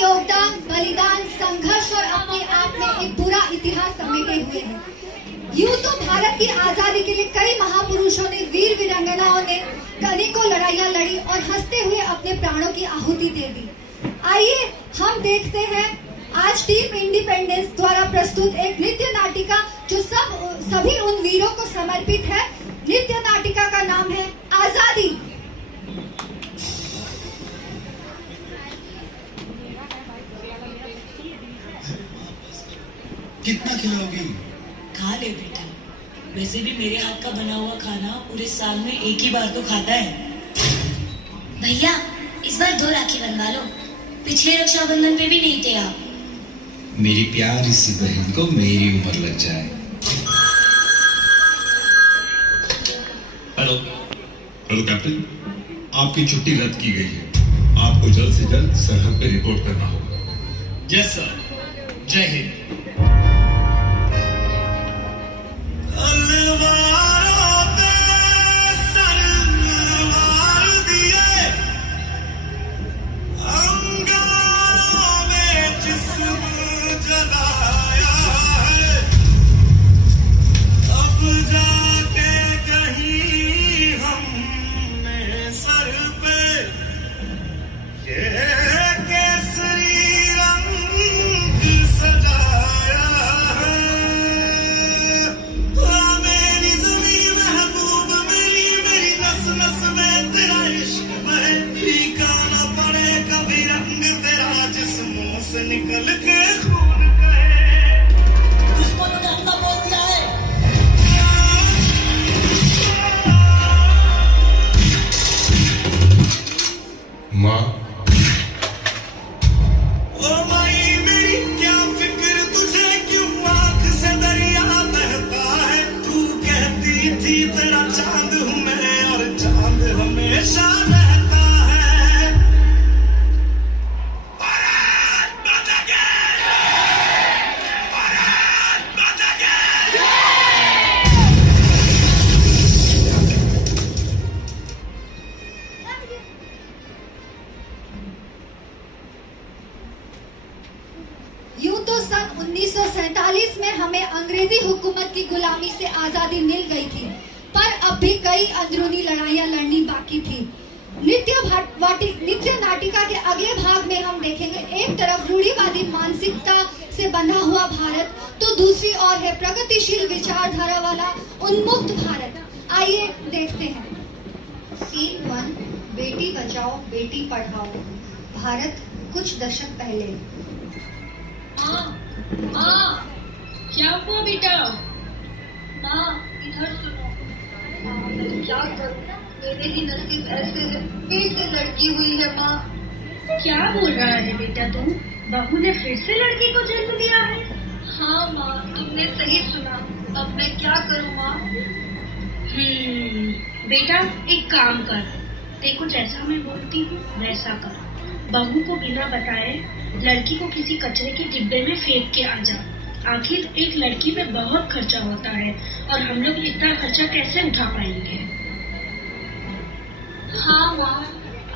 योगदान, बलिदान, संघर्ष और अपने आप में एक पूरा इतिहास समेटे हुए हैं। यूं तो भारत की आजादी के लिए कई महापुरुषों ने, वीर वीरांगनाओं ने अनेकों लड़ाइयां लड़ी और हंसते हुए अपने प्राणों की आहुति दे दी। आइए हम देखते हैं आज टीम इंडिपेंडेंस द्वारा प्रस्तुत एक नृत्य नाटिका जो सभी उन वीरों को समर्पित है। नृत्य नाटिका का नाम है आजादी। कितना खिलाओगी? खा ले बेटा, वैसे भी मेरे हाथ का बना हुआ खाना पूरे साल में एक ही बार तो खाता है। भैया इस बार 2 राखी बनवा लो, पिछले रक्षाबंधन पे भी नहीं थे आप। मेरी प्यारी सी बहन को मेरी उम्र लग जाए। हेलो हेलो कैप्टन, आपकी छुट्टी रद्द की गई है। आपको जल्द से जल्द सरहद पे रिपोर्ट करना होगा। यस सर, जय हिंद। निकल के खून गए, दुश्मनों ने हमला बोल दिया है। माँ, ओ माई मेरी क्या फिक्र तुझे, क्यों आंख से दरिया बहता है। तू कहती थी तेरा चांद हूँ मैं और चांद हमेशा रहता है। यूं तो सन 1947 में हमें अंग्रेजी हुकूमत की गुलामी से आजादी मिल गई थी, पर अब भी कई अंदरूनी लड़ाइयां लड़नी बाकी थी। नृत्य नाटिका के अगले भाग में हम देखेंगे एक तरफ रूढ़िवादी मानसिकता से बंधा हुआ भारत, तो दूसरी ओर है प्रगतिशील विचारधारा वाला उन्मुक्त भारत। आइए देखते हैं। सीन 1, बेटी बचाओ बेटी पढ़ाओ, भारत कुछ दशक पहले। माँ, क्या हुआ बेटा? माँ इधर सुनो। मैं क्या करूँ, मेरे ही नसीब ऐसे है, फिर से लड़की हुई है। माँ क्या बोल रहा है बेटा तू? बहू ने फिर से लड़की को जन्म दिया है? हाँ माँ, तुमने सही सुना। अब मैं क्या करूँ माँ? बेटा एक काम कर, देखो जैसा मैं बोलती हूँ वैसा कर। बहू को बिना बताए लड़की को किसी कचरे के डिब्बे में फेंक के आ जा। आखिर एक लड़की पे बहुत खर्चा होता है और हम लोग इतना खर्चा कैसे उठा पाएंगे? हाँ माँ,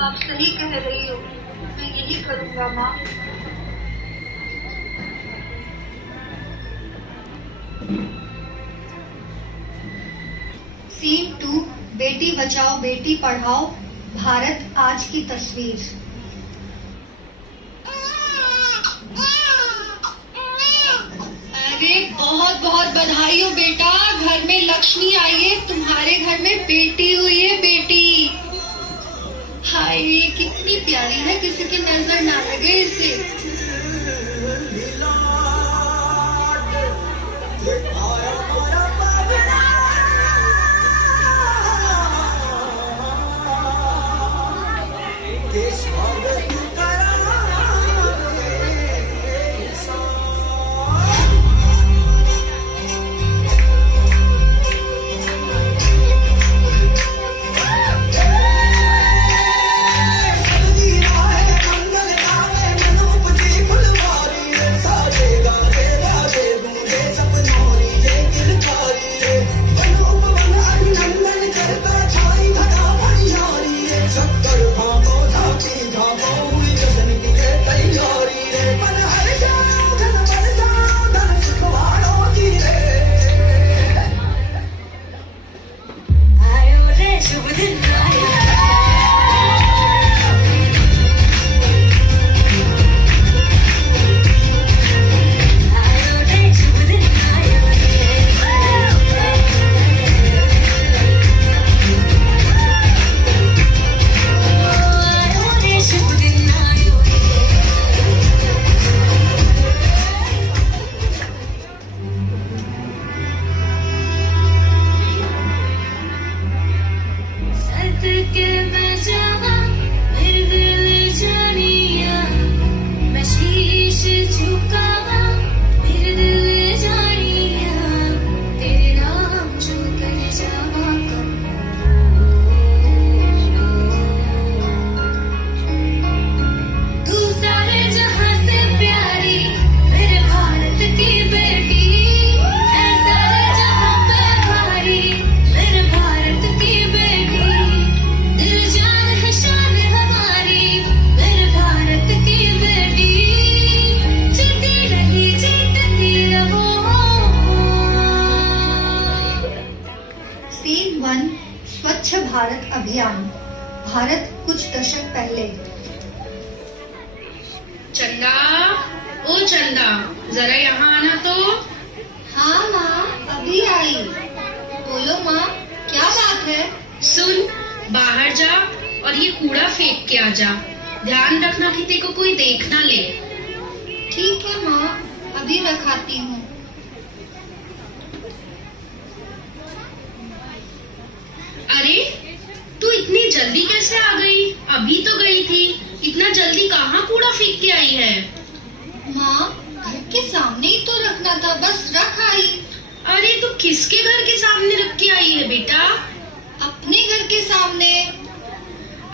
आप सही कह रही हो, मैं यही करूँगा माँ। सीन 2, बेटी बचाओ बेटी पढ़ाओ, भारत आज की तस्वीर। अरे बहुत बहुत बधाई हो बेटा, घर में लक्ष्मी आई है, तुम्हारे घर में बेटी हुई है बेटी। हाय कितनी प्यारी है, किसी की नजर ना लगे इसे। Shut the कुछ दशक पहले। चंदा, ओ चंदा, जरा यहाँ आना तो। हाँ माँ, अभी आई। बोलो माँ, क्या बात है? सुन, बाहर जा और ये कूड़ा फेंक के आ जा। ध्यान रखना कि तेरे को कोई देख ना ले। ठीक है माँ, अभी रखाती हूँ। अरे, तू इतनी जल्दी कैसे आ गई? अभी तो गई थी। इतना जल्दी कहाँ कूड़ा फेंक के आई है? माँ, घर के सामने ही तो रखना था, बस रख आई। अरे, तू किसके घर के सामने रख के आई है बेटा? अपने घर के सामने।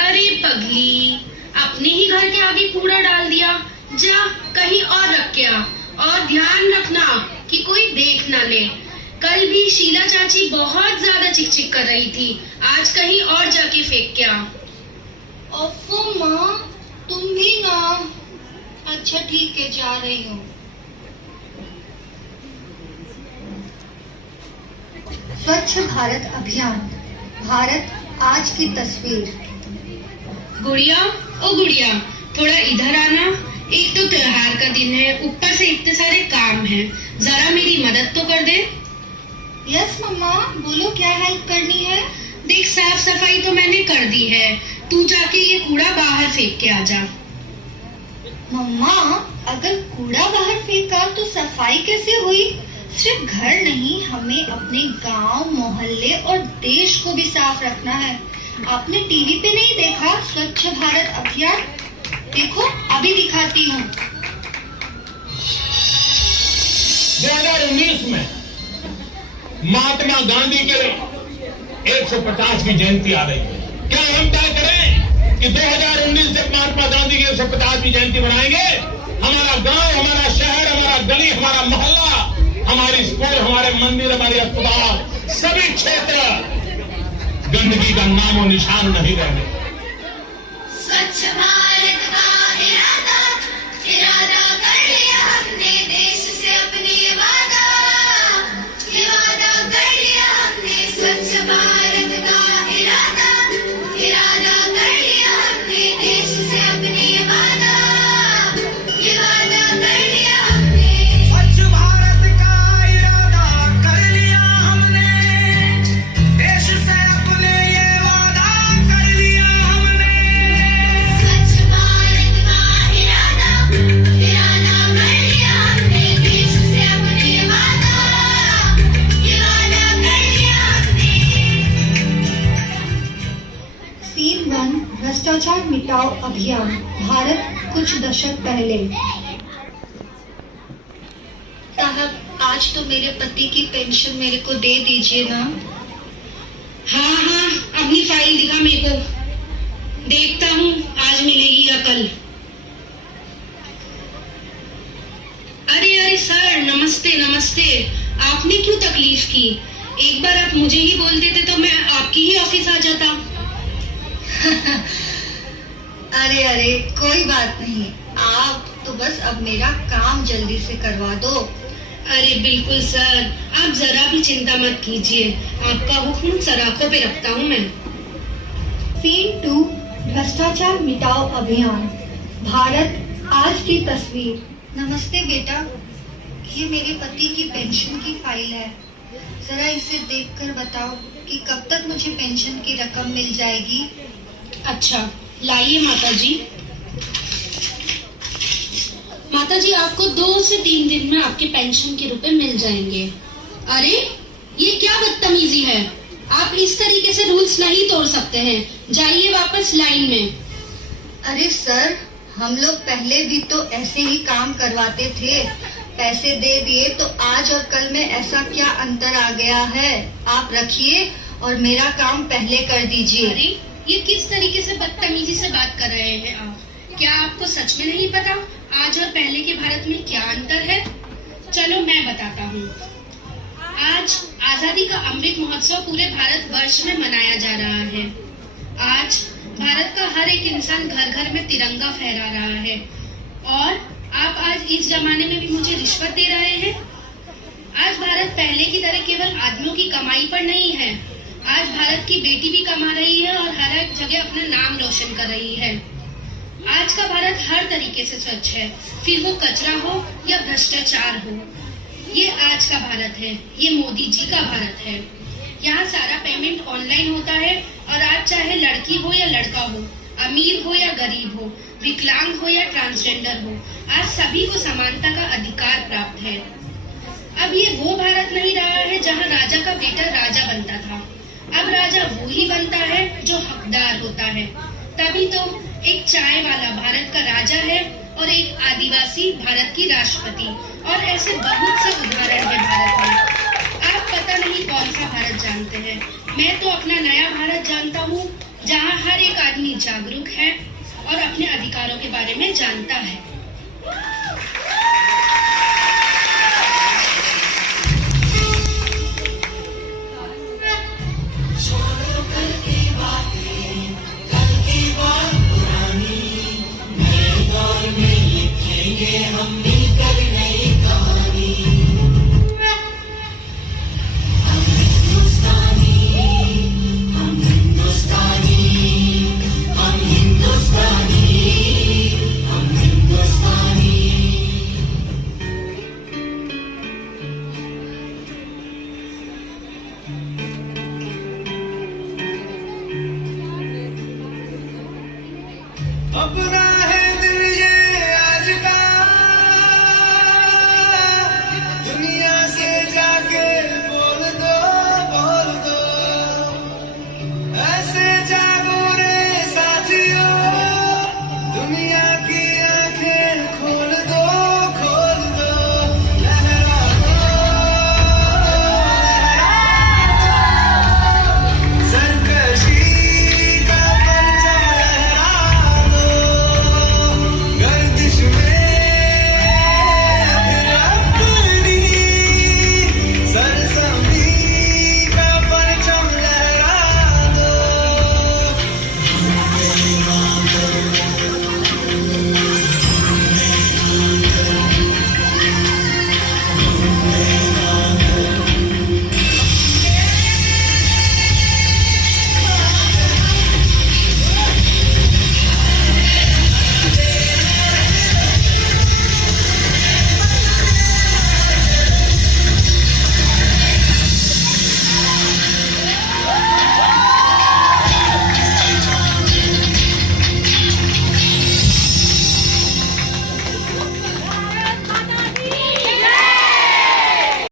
अरे पगली, अपने ही घर के आगे कूड़ा डाल दिया। जा कहीं और रख के आ, और ध्यान रखना कि कोई देख ना ले। कल भी शीला चाची बहुत ज्यादा चिक-चिक कर रही थी। आज कहीं और जाके फेंक के आ। ओफो माँ, तुम भी ना। अच्छा ठीक है, जा रही हूँ। स्वच्छ भारत अभियान, भारत आज की तस्वीर। गुड़िया, ओ गुड़िया, थोड़ा इधर आना। एक तो त्योहार का दिन है, ऊपर से इतने सारे काम हैं। जरा मेरी मदद तो कर दे। यस मम्मा, बोलो क्या हेल्प करनी है? देख, साफ सफाई तो मैंने कर दी है। तू जाके ये कूड़ा बाहर फेंक के आ जा। मम्मा, अगर कूड़ा बाहर फेंका तो सफाई कैसे हुई? सिर्फ घर नहीं, हमें अपने गांव, मोहल्ले और देश को भी साफ रखना है। आपने टीवी पे नहीं देखा स्वच्छ भारत अभियान? देखो, अभी दिखाती हूँ। 2019 में महात्मा गांधी के 150वीं जयंती आ रही है। क्या हम तय करें कि 2019 से महात्मा गांधी की 150वीं जयंती मनाएंगे? हमारा गांव, हमारा शहर, हमारा गली, हमारा मोहल्ला, हमारी स्कूल, हमारे मंदिर, हमारे अस्पताल, सभी क्षेत्र गंदगी का नामो निशान नहीं रहने। स्वच्छ भारत का इरादा कर लिया हमने, देश से अपने वादा कर लिया हमने। स्वच्छ भारत का इरादा कर लिया हमने, देश से अपने वादा कर लिया हमने। स्वच्छ भारत का इरादा कर लिया हमने, देश से अपने ये वादा कर लिया हमने। स्वच्छ भारत का इरादा कर लिया हमने, देश से अपने वादा कर लिया हमने। सीन 1, भ्रष्टाचार मिटाओ अभियान, भारत कुछ दशक पहले। साहब, आज तो मेरे पति की पेंशन मेरे को दे दीजिए ना। हाँ हाँ, अपनी फाइल दिखा मेरे को। देखता हूँ आज मिलेगी या कल। अरे सर, नमस्ते नमस्ते। आपने क्यों तकलीफ की? एक बार आप मुझे ही बोल देते तो मैं आपकी ही ऑफिस आ जाता। अरे कोई बात नहीं, आप तो बस अब मेरा काम जल्दी से करवा दो। अरे बिल्कुल सर, आप जरा भी चिंता मत कीजिए। आपका हुक्म सराखों पे रखता हूँ मैं। सीन 2, भ्रष्टाचार मिटाओ अभियान, भारत आज की तस्वीर। नमस्ते बेटा, ये मेरे पति की पेंशन की फाइल है। जरा इसे देखकर बताओ कि कब तक मुझे पेंशन की रकम मिल जाएगी। अच्छा, लाइए माता जी। माता जी, आपको 2 से 3 दिन में आपके पेंशन के रुपए मिल जाएंगे। अरे, ये क्या बदतमीजी है? आप इस तरीके से रूल्स नहीं तोड़ सकते हैं। जाइए वापस लाइन में। अरे सर, हम लोग पहले भी तो ऐसे ही काम करवाते थे। पैसे दे दिए तो आज और कल में ऐसा क्या अंतर आ गया है? आप रखिए और मेरा काम पहले कर दीजिए। अरे, ये किस तरीके से बदतमीजी से बात कर रहे हैं आप? क्या आपको सच में नहीं पता आज और पहले के भारत में क्या अंतर है? चलो मैं बताता हूँ। आज आजादी का अमृत महोत्सव पूरे भारत वर्ष में मनाया जा रहा है। आज भारत का हर एक इंसान घर घर में तिरंगा फहरा रहा है। और आप आज इस जमाने में भी मुझे रिश्वत दे रहे हैं? आज भारत पहले की तरह केवल आदमियों की कमाई पर नहीं है, आज भारत की बेटी भी कमा रही है और हर एक जगह अपना नाम रोशन कर रही है। आज का भारत हर तरीके से स्वच्छ है, फिर वो कचरा हो या भ्रष्टाचार हो। ये आज का भारत है, ये मोदी जी का भारत है। यहाँ सारा पेमेंट ऑनलाइन होता है और आज चाहे लड़की हो या लड़का हो, अमीर हो या गरीब हो, विकलांग हो या ट्रांसजेंडर हो, आज सभी को समानता का अधिकार प्राप्त है। अब ये वो भारत नहीं रहा है जहाँ राजा का बेटा राजा बनता था। अब राजा वो ही बनता है जो हकदार होता है। तभी तो एक चाय वाला भारत का राजा है और एक आदिवासी भारत की राष्ट्रपति, और ऐसे बहुत से उदाहरण है भारत में। आप पता नहीं कौन सा भारत जानते हैं, मैं तो अपना नया भारत जानता हूँ, जहाँ हर एक आदमी जागरूक है और अपने अधिकारों के बारे में जानता है। अपना